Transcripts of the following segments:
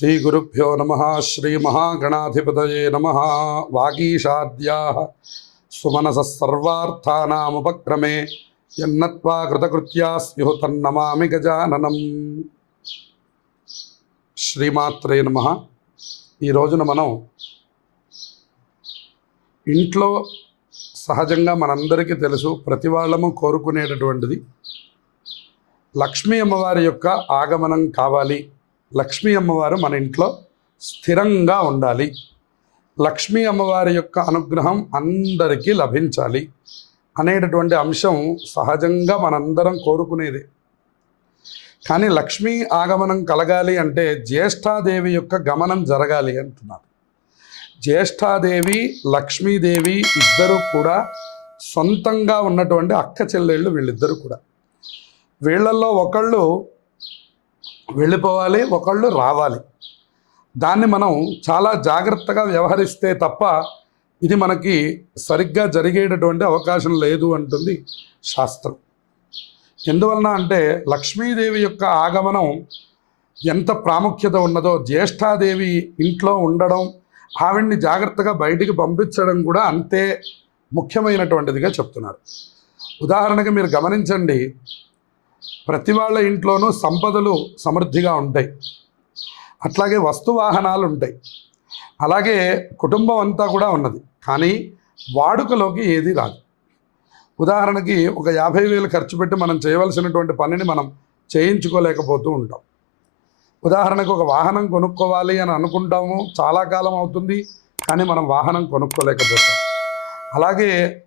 శ్రీగురుభ్యో నమ శ్రీమహాగణాధిపతయే నమ వాగీషాద్యా సుమనసర్వార్థానాముపక్రమే ఎన్నత్వా కృతకృత్యా స్యు తన్నమామి గజాననం శ్రీమాత్రే నమ ఈ రోజున మనం ఇంట్లో సహజంగా మనందరికీ తెలుసు ప్రతి వాళ్ళము కోరుకునేటటువంటిది. లక్ష్మీ అమ్మవారి యొక్క ఆగమనం కావాలి. లక్ష్మీ అమ్మవారు మన ఇంట్లో స్థిరంగా ఉండాలి. లక్ష్మీ అమ్మవారి యొక్క అనుగ్రహం అందరికీ లభించాలి అనేటటువంటి అంశం సహజంగా మనందరం కోరుకునేది. కానీ లక్ష్మీ ఆగమనం కలగాలి అంటే జ్యేష్ఠాదేవి యొక్క గమనం జరగాలి అంటున్నారు. జ్యేష్ఠాదేవి లక్ష్మీదేవి ఇద్దరూ కూడా సొంతంగా ఉన్నటువంటి అక్క చెల్లెళ్ళు వీళ్ళిద్దరూ కూడా. వీళ్ళల్లో ఒకళ్ళు వెళ్ళిపోవాలి ఒకళ్ళు రావాలి. దాన్ని మనం చాలా జాగ్రత్తగా వ్యవహరిస్తే తప్ప ఇది మనకి సరిగ్గా జరిగేటటువంటి అవకాశం లేదు అంటుంది శాస్త్రం. ఎందువలన అంటే లక్ష్మీదేవి యొక్క ఆగమనం ఎంత ప్రాముఖ్యత ఉన్నదో జ్యేష్ఠాదేవి ఇంట్లో ఉండడం ఆవిడ్ని జాగ్రత్తగా బయటికి పంపించడం కూడా అంతే ముఖ్యమైనటువంటిదిగా చెప్తున్నారు. ఉదాహరణకి మీరు గమనించండి ప్రతి వాళ్ళ ఇంట్లోనూ సంపదలు సమృద్ధిగా ఉంటాయి. అట్లాగే వస్తు వాహనాలు ఉంటాయి. అలాగే కుటుంబం అంతా కూడా ఉన్నది. కానీ వాడుకలోకి ఏది రాదు. ఉదాహరణకి ఒక యాభై వేలు ఖర్చు పెట్టి మనం చేయవలసినటువంటి పనిని మనం చేయించుకోలేకపోతూ ఉంటాం. ఉదాహరణకు ఒక వాహనం కొనుక్కోవాలి అని అనుకుంటాము. చాలా కాలం అవుతుంది కానీ మనం వాహనం కొనుక్కోలేకపోతాం. అలాగే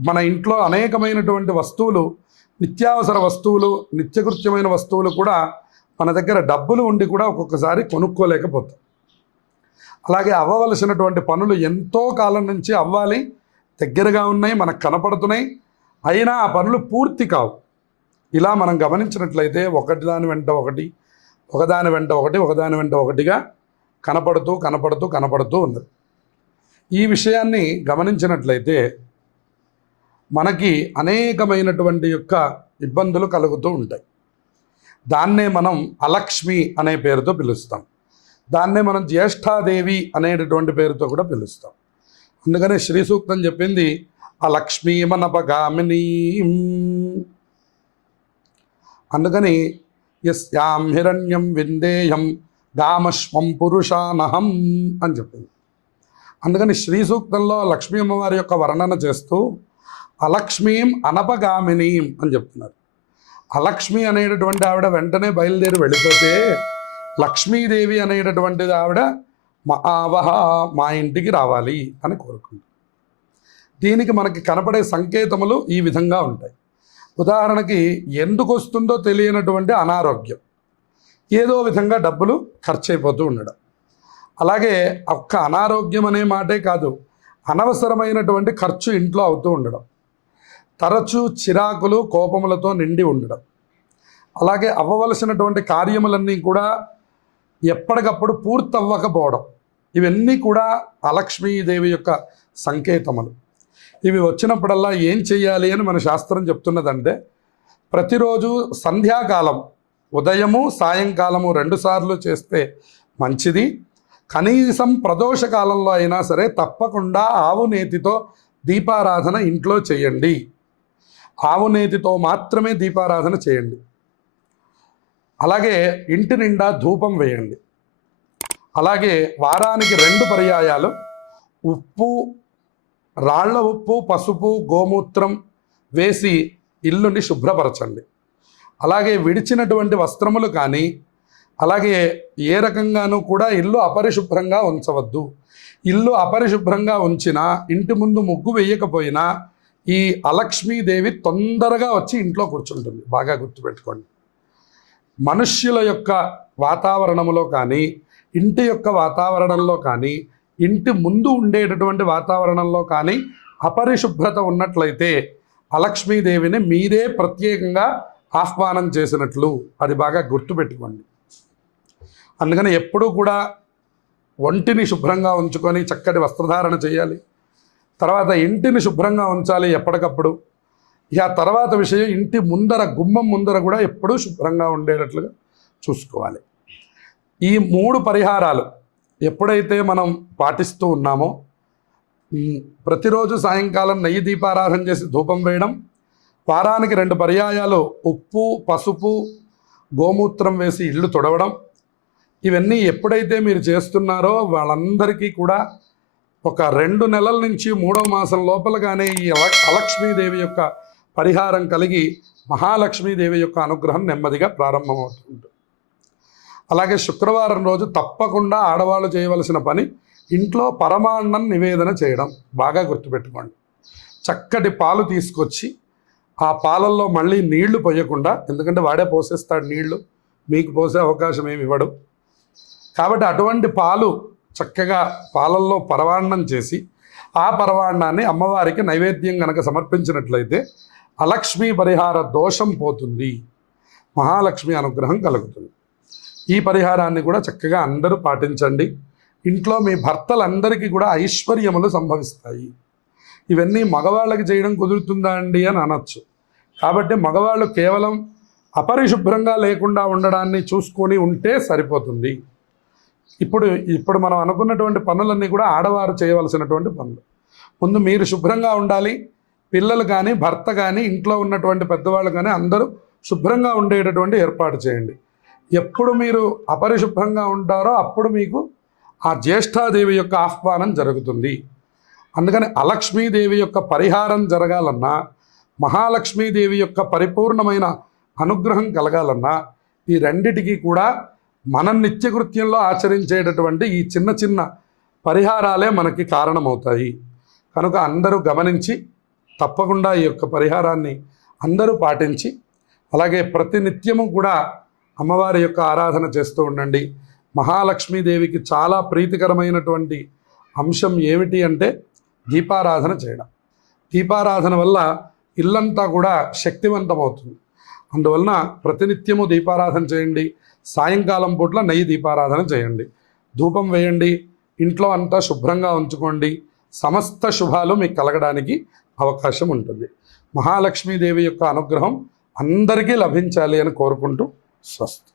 మన ఇంట్లో అనేకమైనటువంటి వస్తువులు నిత్యావసర వస్తువులు నిత్యకృత్యమైన వస్తువులు కూడా మన దగ్గర డబ్బులు ఉండి కూడా ఒక్కొక్కసారి కొనుక్కోలేకపోతాం. అలాగే అవ్వవలసినటువంటి పనులు ఎంతో కాలం నుంచి అవ్వాలి దగ్గరగా ఉన్నాయి మనకు కనపడుతున్నాయి. అయినా ఆ పనులు పూర్తి కావు. ఇలా మనం గమనించినట్లయితే ఒకటి దాని వెంట ఒకటి ఒకదాని వెంట ఒకటి ఒకదాని వెంట ఒకటిగా కనపడుతూ కనపడుతూ కనపడుతూ ఉన్నది. ఈ విషయాన్ని గమనించినట్లయితే మనకి అనేకమైనటువంటి యొక్క ఇబ్బందులు కలుగుతూ ఉంటాయి. దాన్నే మనం అలక్ష్మి అనే పేరుతో పిలుస్తాం. దాన్నే మనం జ్యేష్ఠాదేవి అనేటటువంటి పేరుతో కూడా పిలుస్తాం. అందుకనే శ్రీ సూక్తం చెప్పింది అలక్ష్మీ మనపగామిని. అందుకని యస్యాం హిరణ్యం విందేయం గామశ్వం పురుషానహం అని చెప్పింది. అందుకని శ్రీ సూక్తంలో లక్ష్మీ అమ్మవారి యొక్క వర్ణన చేస్తూ అలక్ష్మీం అనపగామినీం అని చెప్తున్నారు. అలక్ష్మి అనేటటువంటి ఆవిడ వెంటనే బయలుదేరి వెళ్ళిపోతే లక్ష్మీదేవి అనేటటువంటిది ఆవిడ మా ఆవహ మా ఇంటికి రావాలి అని కోరుకుంది. దీనికి మనకి కనపడే సంకేతములు ఈ విధంగా ఉంటాయి. ఉదాహరణకి ఎందుకు వస్తుందో తెలియనటువంటి అనారోగ్యం. ఏదో విధంగా డబ్బులు ఖర్చు అయిపోతూ ఉండడం. అలాగే ఒక్క అనారోగ్యం అనే మాటే కాదు అనవసరమైనటువంటి ఖర్చు ఇంట్లో అవుతూ ఉండడం. తరచూ చిరాకులు కోపములతో నిండి ఉండడం. అలాగే అవ్వవలసినటువంటి కార్యములన్నీ కూడా ఎప్పటికప్పుడు పూర్తవ్వకపోవడం. ఇవన్నీ కూడా అలక్ష్మీదేవి యొక్క సంకేతములు. ఇవి వచ్చినప్పుడల్లా ఏం చేయాలి అని మన శాస్త్రం చెప్తున్నదంటే ప్రతిరోజు సంధ్యాకాలం ఉదయము సాయంకాలము రెండుసార్లు చేస్తే మంచిది. కనీసం ప్రదోష కాలంలో అయినా సరే తప్పకుండా ఆవు నేతితో దీపారాధన ఇంట్లో చేయండి. ఆవునేతితో మాత్రమే దీపారాధన చేయండి. అలాగే ఇంటి నిండా ధూపం వేయండి. అలాగే వారానికి రెండు పర్యాయాలు ఉప్పు రాళ్ళ ఉప్పు పసుపు గోమూత్రం వేసి ఇల్లుని శుభ్రపరచండి. అలాగే విడిచినటువంటి వస్త్రములు కానీ అలాగే ఏ రకంగానూ కూడా ఇల్లు అపరిశుభ్రంగా ఉంచవద్దు. ఇల్లు అపరిశుభ్రంగా ఉంచినా ఇంటి ముందు ముగ్గు వేయకపోయినా ఈ అలక్ష్మీదేవి తొందరగా వచ్చి ఇంట్లో కూర్చుంటుంది. బాగా గుర్తుపెట్టుకోండి. మనుష్యుల యొక్క వాతావరణంలో కానీ ఇంటి యొక్క వాతావరణంలో కానీ ఇంటి ముందు ఉండేటటువంటి వాతావరణంలో కానీ అపరిశుభ్రత ఉన్నట్లయితే అలక్ష్మీదేవిని మీరే ప్రత్యేకంగా ఆహ్వానం చేసినట్లు అది బాగా గుర్తుపెట్టుకోండి. అందుకని ఎప్పుడూ కూడా ఒంటిని శుభ్రంగా ఉంచుకొని చక్కటి వస్త్రధారణ చేయాలి. తర్వాత ఇంటిని శుభ్రంగా ఉంచాలి ఎప్పటికప్పుడు. ఇక తర్వాత విషయం ఇంటి ముందర గుమ్మం ముందర కూడా ఎప్పుడూ శుభ్రంగా ఉండేటట్లుగా చూసుకోవాలి. ఈ మూడు పరిహారాలు ఎప్పుడైతే మనం పాటిస్తూ ఉన్నామో ప్రతిరోజు సాయంకాలం నెయ్యి దీపారాధన చేసి ధూపం వేయడం వారానికి రెండు పర్యాయాలు ఉప్పు పసుపు గోమూత్రం వేసి ఇల్లు తుడవడం ఇవన్నీ ఎప్పుడైతే మీరు చేస్తున్నారో వాళ్ళందరికీ కూడా ఒక రెండు నెలల నుంచి మూడో మాసం లోపలగానే ఈ అలక్ష్మీదేవి యొక్క పరిహారం కలిగి మహాలక్ష్మీదేవి యొక్క అనుగ్రహం నెమ్మదిగా ప్రారంభమవుతుంది. అలాగే శుక్రవారం రోజు తప్పకుండా ఆడవాళ్ళు చేయవలసిన పని ఇంట్లో పరమాన్నం నివేదన చేయడం బాగా గుర్తుపెట్టుకోండి. చక్కటి పాలు తీసుకొచ్చి ఆ పాలల్లో మళ్ళీ నీళ్ళు పోయకుండా ఎందుకంటే వాడే పోసేస్తాడు నీళ్ళు మీకు పోసే అవకాశం ఏమి ఇవ్వడు. కాబట్టి అటువంటి పాలు చక్కగా పాలల్లో పరవాణం చేసి ఆ పరవాన్నాన్ని అమ్మవారికి నైవేద్యం కనుక సమర్పించినట్లయితే అలక్ష్మీ పరిహార దోషం పోతుంది. మహాలక్ష్మి అనుగ్రహం కలుగుతుంది. ఈ పరిహారాన్ని కూడా చక్కగా అందరూ పాటించండి. ఇంట్లో మీ భర్తలందరికీ కూడా ఐశ్వర్యములు సంభవిస్తాయి. ఇవన్నీ మగవాళ్ళకి చేయడం కుదురుతుందా అండి అని అనొచ్చు. కాబట్టి మగవాళ్ళు కేవలం అపరిశుభ్రంగా లేకుండా ఉండడాన్ని చూసుకొని ఉంటే సరిపోతుంది. ఇప్పుడు ఇప్పుడు మనం అనుకున్నటువంటి పనులన్నీ కూడా ఆడవారు చేయవలసినటువంటి పనులు. ముందు మీరు శుభ్రంగా ఉండాలి. పిల్లలు కానీ భర్త కానీ ఇంట్లో ఉన్నటువంటి పెద్దవాళ్ళు కానీ అందరూ శుభ్రంగా ఉండేటటువంటి ఏర్పాటు చేయండి. ఎప్పుడు మీరు అపరిశుభ్రంగా ఉంటారో అప్పుడు మీకు ఆ జ్యేష్ఠాదేవి యొక్క ఆహ్వానం జరుగుతుంది. అందుకని అలక్ష్మీదేవి యొక్క పరిహారం జరగాలన్నా మహాలక్ష్మీదేవి యొక్క పరిపూర్ణమైన అనుగ్రహం కలగాలన్నా ఈ రెండిటికి కూడా మన నిత్యకృత్యంలో ఆచరించేటటువంటి ఈ చిన్న చిన్న పరిహారాలే మనకి కారణమవుతాయి. కనుక అందరూ గమనించి తప్పకుండా ఈ యొక్క పరిహారాన్ని అందరూ పాటించి అలాగే ప్రతినిత్యము కూడా అమ్మవారి యొక్క ఆరాధన చేస్తూ ఉండండి. మహాలక్ష్మీదేవికి చాలా ప్రీతికరమైనటువంటి అంశం ఏమిటి అంటే దీపారాధన చేయడం. దీపారాధన వల్ల ఇల్లంతా కూడా శక్తివంతమవుతుంది. అందువలన ప్రతినిత్యము దీపారాధన చేయండి. సాయంకాలం పూట్ల నెయ్యి దీపారాధన చేయండి. ధూపం వేయండి. ఇంట్లో అంతా శుభ్రంగా ఉంచుకోండి. సమస్త శుభాలు మీకు కలగడానికి అవకాశం ఉంటుంది. మహాలక్ష్మీదేవి యొక్క అనుగ్రహం అందరికీ లభించాలి అని కోరుకుంటూ స్వస్తి.